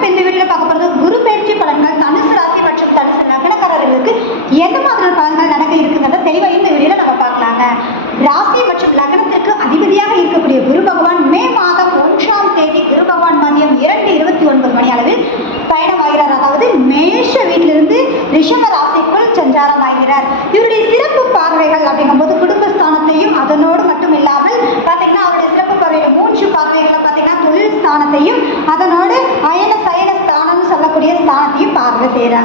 பெண் வீட்டில் பார்க்க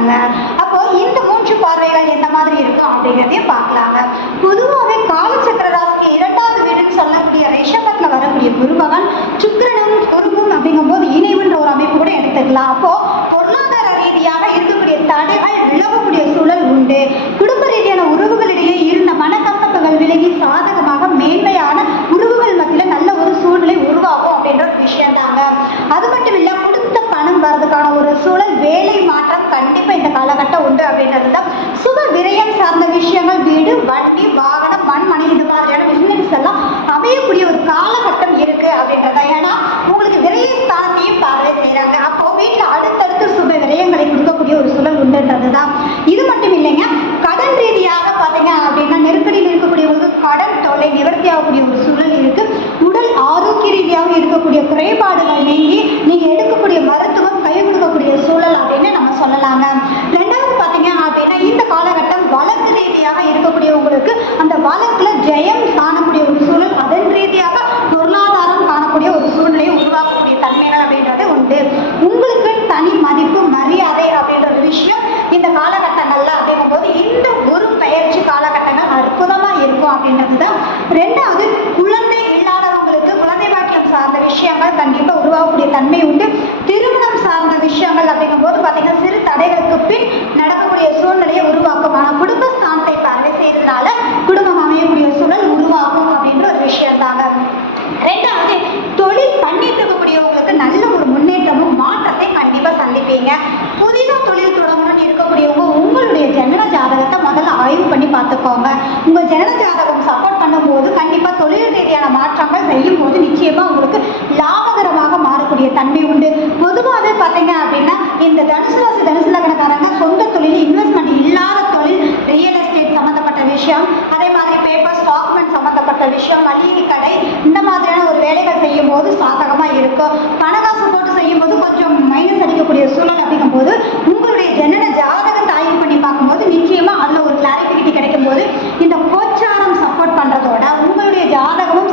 பார்க்குறாங்க அப்போ இந்த மூன்று பார்வைகள் எந்த மாதிரி இருக்கும் அப்படிங்கிறதையும் பார்க்கலாங்க. பொதுவாகவே காலச்சக்கர ராசிக்கு இரண்டாவது வீடுன்னு சொல்லக்கூடிய ரிஷபத்தில் வரக்கூடிய குருபவன் சுக்கரனும் சுக்கிரனும் குருவும் அப்படிங்கும்போது இணைவுன்ற ஒரு அமைப்பு கூட எடுத்துக்கலாம். அப்போ பொருளாதார ரீதியாக இருக்கக்கூடிய தடைகள் விலகக்கூடிய சூழல் உண்டு. குடும்ப ரீதியான உறவுகளிடையே இருந்த மனக்கசப்புகள் விலகி சாதகமாக மேன்மையான உறவுகள் மத்தியில் நல்ல ஒரு சூழ்நிலை உருவாகும் அப்படின்ற ஒரு விஷயம் தாங்க அது மட்டும் இல்லை கொடுத்த பணம் வர்றதுக்கான ஒரு சூழல் வேலை மாற்றம் கண்டிப்பாக இந்த காலகட்டம் உண்டு அப்படின்றது தான் சுப விரயம் சார்ந்த விஷயங்கள் வீடு வண்டி வாகனம் மண் மனை இது மாதிரியான பிசினஸ் எல்லாம் அமையக்கூடிய ஒரு காலகட்டம் இருக்கு அப்படின்றத ஏன்னா உங்களுக்கு விரய ஸ்தானத்தையும் பார்வை செய்கிறாங்க அப்போ வீட்டில் அடுத்தடுத்து விஷயங்களை கொடுக்கக்கூடிய ஒரு சூழல் உண்டுன்றது தான் இது மட்டும் இல்லைங்க கடன் ரீதியாக பார்த்தீங்க அப்படின்னா நெருக்கடியில் இருக்கக்கூடியவங்களுக்கு கடன் தொல்லை நிவர்த்தி ஆகக்கூடிய ஒரு சூழல் இருக்கு. உடல் ஆரோக்கிய ரீதியாக இருக்கக்கூடிய குறைபாடுகள் நீங்கி நீங்க எடுக்கக்கூடிய மருத்துவம் கை கொடுக்கக்கூடிய சூழல் அப்படின்னு நம்ம சொல்லலாங்க ரெண்டாவது பார்த்தீங்க அப்படின்னா இந்த காலகட்டம் வழக்கு ரீதியாக இருக்கக்கூடியவங்களுக்கு அந்த வழக்குல ஜெயம் காணக்கூடிய ஒரு சூழல் அதன் ரீதியாக பொருளாதாரம் காணக்கூடிய ஒரு சூழ்நிலையை உருவாக்கக்கூடிய தன்மைகள் அப்படின்றது உண்டு உங்களுக்கு தனி மதிப்பு மரியாதை அப்படின்ற ஒரு விஷயம் இந்த காலகட்டங்கள்ல அப்படிங்கும்போது இந்த ஒரு பயிற்சி காலகட்டங்கள் அற்புதமா இருக்கும் அப்படின்றது தான் ரெண்டாவது குழந்தை இல்லாதவங்களுக்கு குழந்தை பாக்கியம் சார்ந்த விஷயங்கள் கண்டிப்பா உருவாகக்கூடிய தன்மை உண்டு. திருமணம் சார்ந்த விஷயங்கள் அப்படிங்கும்போது பார்த்தீங்கன்னா சிறு தடைகளுக்கு பின் நடக்கக்கூடிய சூழ்நிலையை உருவாக்கும். ஆனால் குடும்பஸ்தானத்தை பார்வை செய்யறதுனால குடும்பம் அமையக்கூடிய சூழல் உருவாகும் அப்படின்ற ஒரு விஷயம் தாங்க. ரெண்டாவது தொழில் பண்ணிட்டு இருக்கக்கூடியவங்களுக்கு நல்ல ஒரு முன்னேற்றமும் மாற்றத்தை கண்டிப்பா சந்திப்பீங்க. புதிதாக தொழில் தொடங்கணும்னு இருக்கக்கூடியவங்க உங்களுடைய ஜனன ஜாதகத்தை முதல்ல ஆய்வு பண்ணி பார்த்துக்கோங்க. உங்க ஜனன ஜாதகம் சப்போர்ட் பண்ணும்போது கண்டிப்பா தொழில் ரீதியான மாற்றங்கள் செய்யும் போது நிச்சயமா உங்களுக்கு லாபகரமாக மாறக்கூடிய தன்மை உண்டு. பொதுவாகவே பார்த்தீங்க அப்படின்னா இந்த தனுசு ராசி தனுசு லக்னக்காரங்க சொந்த தொழில் இன்வெஸ்ட்மெண்ட் இல்லாத தொழில் ரியல் எஸ்டேட் சம்மந்தப்பட்ட விஷயம் அதே மாதிரி பேப்பர் ஸ்டாக்மெண்ட் சம்மந்தப்பட்ட விஷயம் மளிகை கடை இந்த மாதிரியான ஒரு வேலைகள் செய்யும் போது சாதகமாக இருக்கும் பணகாசு போட்டு செய்யும் போது கொஞ்சம் மைனஸ் அடிக்கக்கூடிய சூழல் அப்படிங்கும்போது உங்களுடைய ஜனன ஜாதகத்தை ஆய்வு பண்ணி பார்க்கும்போது நிச்சயமாக அதில் ஒரு கிளாரிஃபிகிட்டி கிடைக்கும் போது இந்த கோச்சாரம் சப்போர்ட் பண்ணுறதோட உங்களுடைய ஜாதகமும்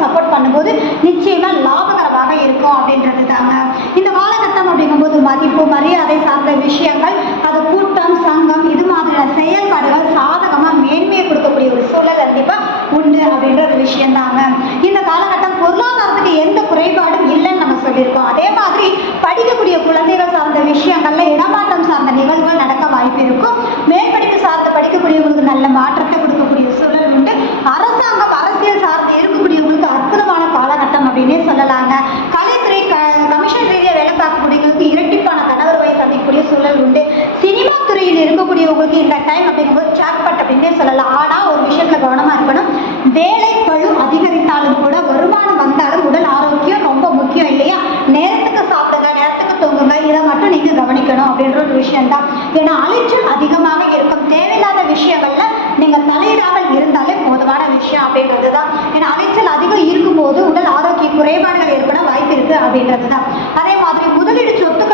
சப்போர்ட் பண்ணும்போது நிச்சயமாக லாபகரமாக இருக்கும் அப்படின்றது தாங்க இந்த காலகட்டம் அப்படிங்கும்போது மதிப்பு மரியாதை சார்ந்த விஷயங்கள் அது கூட்டம் சங்கம் இது மாதிரியான செயல்பாடுகள் சாதகமாக மேன்மையை கொடுக்கக்கூடிய ஒரு சூழல் கண்டிப்பாக உண்டு அப்படின்ற ஒரு விஷயம் தாங்க இந்த காலகட்டம் பொருளாதாரத்துக்கு எந்த குறைபாடும் இல்லைன்னு நம்ம சொல்லியிருக்கோம் அதே மாதிரி படிக்கக்கூடிய குழந்தைகள் சார்ந்த விஷயங்கள்ல இடமாற்றம் சார்ந்த நிகழ்வுகள் நடக்க வாய்ப்பு இருக்கும் மேற்படிப்பு சார்ந்து படிக்கக்கூடியவங்களுக்கு நல்ல மாற்றத்தை கொடுக்கக்கூடிய சூழல் உண்டு அரசாங்கம் அரசியல் சார்ந்து இருக்கக்கூடியவங்களுக்கு அற்புதமான காலகட்டம் அப்படின்னே சொல்லலாங்க கலைத்துறை க கமிஷன் ரீதியாக வேலை பார்க்கக்கூடியவங்களுக்கு இரட்டிப்பான கணவர் வயசு சந்திக்கக்கூடிய சூழல் உண்டு சினிமா துறையில் இருக்கக்கூடியவங்களுக்கு இந்த டைம் அப்படிங்கும்போது ஜாக்பட் அப்படின்னே சொல்லலாம். ஆனால் ஒரு விஷயத்துல கவனமாக இருக்கணும். வேலை பழு அதிகரித்தாலும் கூட வருமானம் வந்தாலும் உடல் ஆரோக்கியம் ரொம்ப முக்கியம் இல்லையா? நேரத்துக்கு சாப்பிடுங்க நேரத்துக்கு தூங்குங்க இதை மட்டும் நீங்கள் கவனிக்கணும் அப்படின்ற ஒரு விஷயம் தான் ஏன்னா அலைச்சல் அதிகமாக இருக்கும். தேவையில்லாத விஷயங்கள்ல நீங்கள் தலையிடாமல் இருந்தாலே போதுமான விஷயம் அப்படின்றது தான் ஏன்னா அலைச்சல் அதிகம் இருக்கும்போது உடல் ஆரோக்கிய குறைபாடுகள் ஏற்பட வாய்ப்பு இருக்குது அப்படின்றது தான் அதே மாதிரி முதலீடு சொத்துக்கள்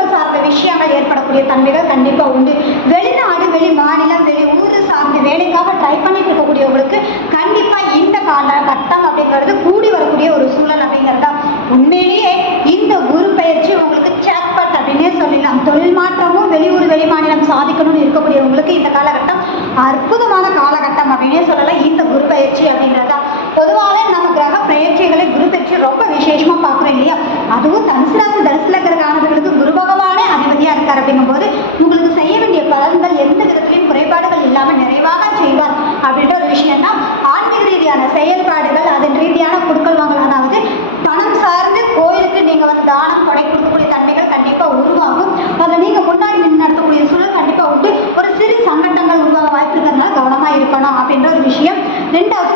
விஷயங்கள் ஏற்படக்கூடிய தன்மைகள் கண்டிப்பாக உண்டு. வெளிநாடு வெளி மாநிலம் வெளி ஊர் சார்ந்த வேலைக்காக ட்ரை பண்ணிட்டு இருக்கக்கூடியவங்களுக்கு கண்டிப்பாக இந்த காலகட்டம் அப்படிங்கிறது கூடி வரக்கூடிய ஒரு சூழல் அப்படிங்கிறது தான் உண்மையிலேயே இந்த குரு பயிற்சி உங்களுக்கு சேக்பட் அப்படின்னே சொல்லலாம் தொழில் மாற்றமும் வெளியூர் வெளி மாநிலம் சாதிக்கணும்னு இருக்கக்கூடியவங்களுக்கு இந்த காலகட்டம் அற்புதமான காலகட்டம் அப்படின்னே சொல்லலாம். இந்த குரு பயிற்சி தான் பொதுவாகவே நம்ம கிரக பிரயற்சிகளை குரு பெற்று ரொம்ப விசேஷமா பார்க்குறோம் இல்லையா? அதுவும் தனுசு ராசி இருக்கிற லக்கணக்கானவர்களுக்கு குரு பகவானே அதிபதியா இருக்கார் அப்படிங்கும்போது உங்களுக்கு செய்ய வேண்டிய பலன்கள் எந்த விதத்திலையும் குறைபாடுகள் இல்லாமல் நிறைவாக செய்வார். அப்படின்ற ஒரு விஷயம் தான் ஆன்மீக ரீதியான செயல்பாடுகள் அதன் ரீதியான குடுக்கல் வாங்கல். அதாவது பணம் சார்ந்து கோயிலுக்கு நீங்க வந்து தானம் கொடை கொடுக்கக்கூடிய தன்மைகள் கண்டிப்பா உருவாகும். அதில் நீங்க முன்னாடி நின்று நடத்தக்கூடிய சூழல் கண்டிப்பா உண்டு. ஒரு சிறு சங்கடங்கள் உருவாக வாய்ப்பு இருக்கிறதுனால கவனமா இருக்கணும் அப்படின்ற ஒரு விஷயம். ரெண்டாவது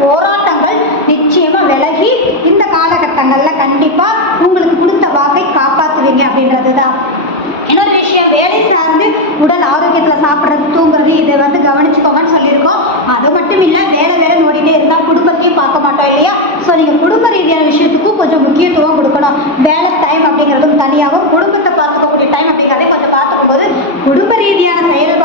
போராட்டங்கள் நிச்சயமா விலகி இந்த காலகட்டங்கள்ல கண்டிப்பா உங்களுக்கு கொடுத்த வாக்கை காப்பாற்றுவீங்க அப்படின்றது தான் இன்னொரு விஷயம் வேலை சார்ந்து உடல் ஆரோக்கியத்தில் சாப்பிட்றது தூங்குறது இதை வந்து கவனிச்சுக்கோங்கன்னு சொல்லியிருக்கோம். அது மட்டும் இல்லை வேலை வேலை ஓடிட்டே இருந்தால் குடும்பத்தையும் பார்க்க மாட்டோம் இல்லையா? ஸோ நீங்கள் குடும்ப ரீதியான விஷயத்துக்கும் கொஞ்சம் முக்கியத்துவம் கொடுக்கணும். வேலை டைம் அப்படிங்கிறதும் தனியாகவும் குடும்பத்தை பார்த்துக்கக்கூடிய டைம் அப்படிங்கிறதே கொஞ்சம் பார்த்துக்கும் போது குடும்ப ரீதியான செயல்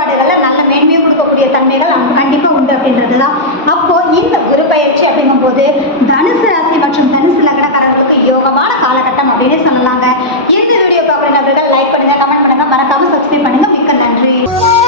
தன்மைகள் அவங்க கண்டிப்பாக உண்டு அப்படின்றது தான் அப்போ இந்த குரு பயிற்சி அப்படிங்கும்போது தனுசு ராசி மற்றும் தனுசு லக்னக்காரர்களுக்கு யோகமான காலகட்டம் அப்படின்னு சொல்லலாங்க. இந்த வீடியோ பார்க்குற நபர்கள் லைக் பண்ணுங்க கமெண்ட் பண்ணுங்க. மறக்காம சப்ஸ்கிரைப் பண்ணுங்க.